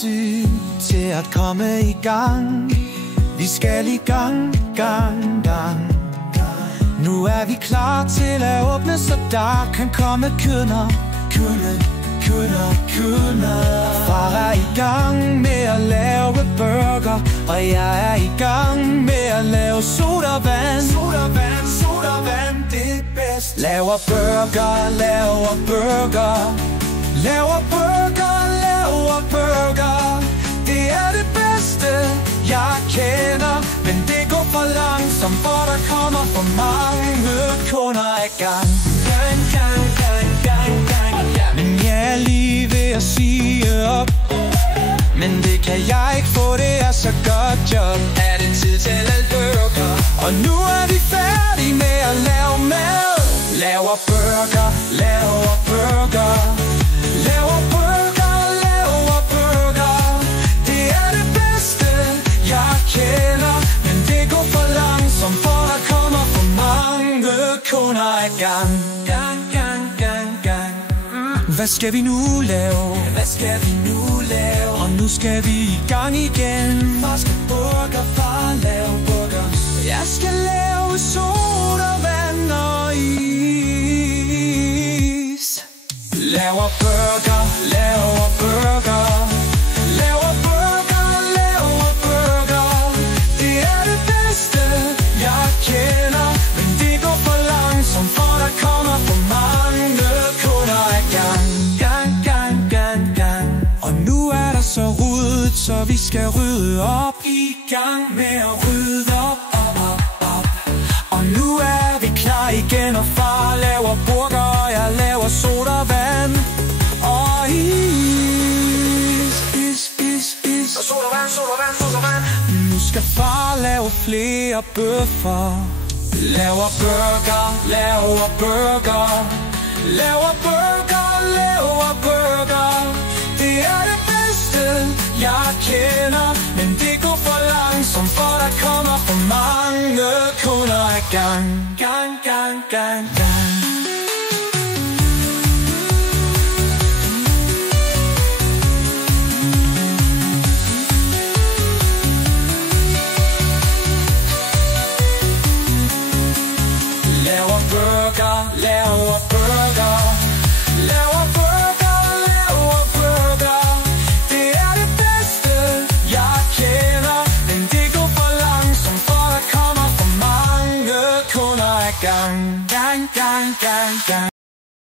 tid til at komme i gang. Vi skal i gang, gang. Nu er vi klar til at åbne, så der kan komme kunder. Far er i gang med at lave burger, og jeg er i gang med at lave sodavand. Sodavand, det er bedst. Laver burger. Det er det bedste, jeg kender. Men det går for langsomt, for der kommer for mange kunder ad gang. Men jeg er lige ved at sige op, men det kan jeg ikke få, det er så godt job. Er det tid til at burger? Og nu er vi færdige med at lave mad. Laver burger. Det er det bedste, jeg kender. Men det går for langsomt, for der kommer for mange kunder ad gang. Hvad skal vi nu lave? Og nu skal vi i gang igen. Far skal far lave burger. Jeg skal lave sodavand og is. Laver burger. Det er det bedste, jeg kender. Men det går for langsomt, for der kommer for mange kunder ad gang. Og nu er der så ryddet, så vi skal rydde op. I gang med at rydde op. Og nu er vi klar igen, og far laver burger, og jeg laver sodavand og is. Sodavand. Nu skal far lave flere bøffer. Laver burger. Det er det bedste, jeg kender. Men det går for langsomt, for der kommer for mange kunder ad gang. Laver burger. Det er det bedste, jeg kender. Men det går for langsomt, for der kommer for mange kunder ad gang.